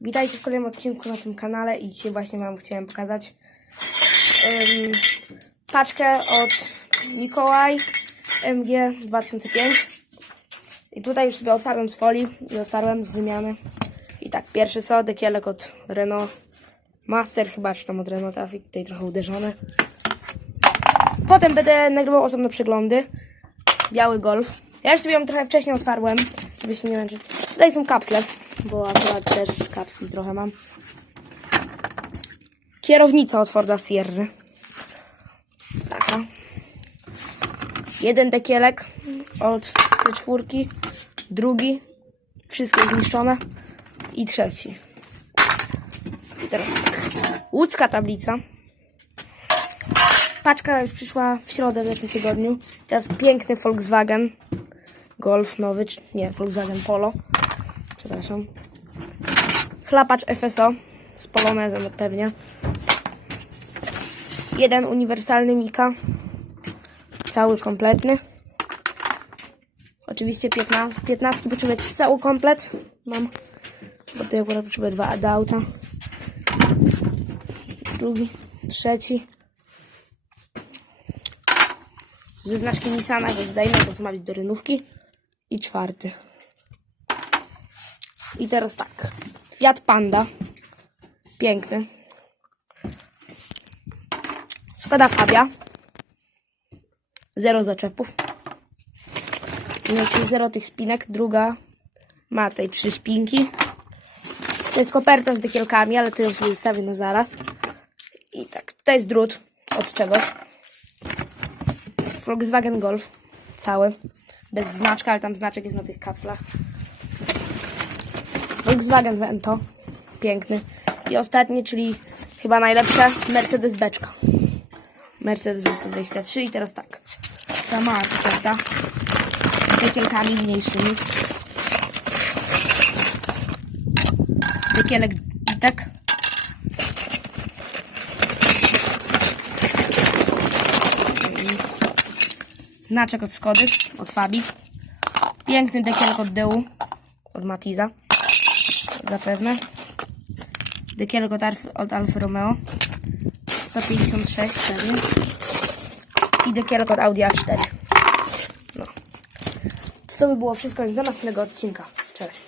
Witajcie w kolejnym odcinku na tym kanale i dzisiaj właśnie Wam chciałem pokazać ym, paczkę od Mikołaj MG 2005 i tutaj już sobie otwarłem z folii i otwarłem z wymiany. I tak, pierwszy co, dekielek od Renault. Master chyba, czy tam od Renault Traffic, tutaj trochę uderzony. Potem będę nagrywał osobne przeglądy. Biały golf. Ja już sobie ją trochę wcześniej otwarłem, żeby się nie męczyć. Tutaj są kapsle, bo akurat też kapsli trochę mam. Kierownica od Forda Sierra. Taka. Jeden dekielek od tej czwórki. Drugi. Wszystkie zniszczone. I trzeci. I teraz tak. Łódzka tablica. Paczka już przyszła w środę w tym tygodniu. Teraz piękny Volkswagen Golf nowy, nie, Volkswagen Polo. Przepraszam. Chlapacz FSO z polonezem pewnie. Jeden uniwersalny Mika. Cały kompletny. Oczywiście 15, 15 potrzebuję cały komplet. Mam. Bo tutaj akurat potrzebuję dwa do auta. Drugi, trzeci. ze znaczkiem Nissana, go zdejmę, bo to ma być do rynówki. I czwarty. I teraz tak. Fiat Panda. Piękny. Skoda Fabia. Zero zaczepów. Znaczy zero tych spinek. Druga ma tej trzy spinki. To jest koperta z dekielkami, ale to ją sobie zostawię na zaraz. I tak, to jest drut od czegoś. Volkswagen Golf. Cały. Bez znaczka, ale tam znaczek jest na tych kapslach. Volkswagen Vento. Piękny. I ostatni, czyli chyba najlepsze, Mercedes Beczka. Mercedes 223 i teraz tak. Ta mała koperta. Z dekielkami mniejszymi. Dekielek i tak. Znaczek od Skody, od Fabi. Piękny dekielek od Deu, od Matiza. Zapewne. Dekielek od, od Alfa Romeo. 156 pewnie. I dekielek od Audi A4. No. To by było wszystko do następnego odcinka. Cześć.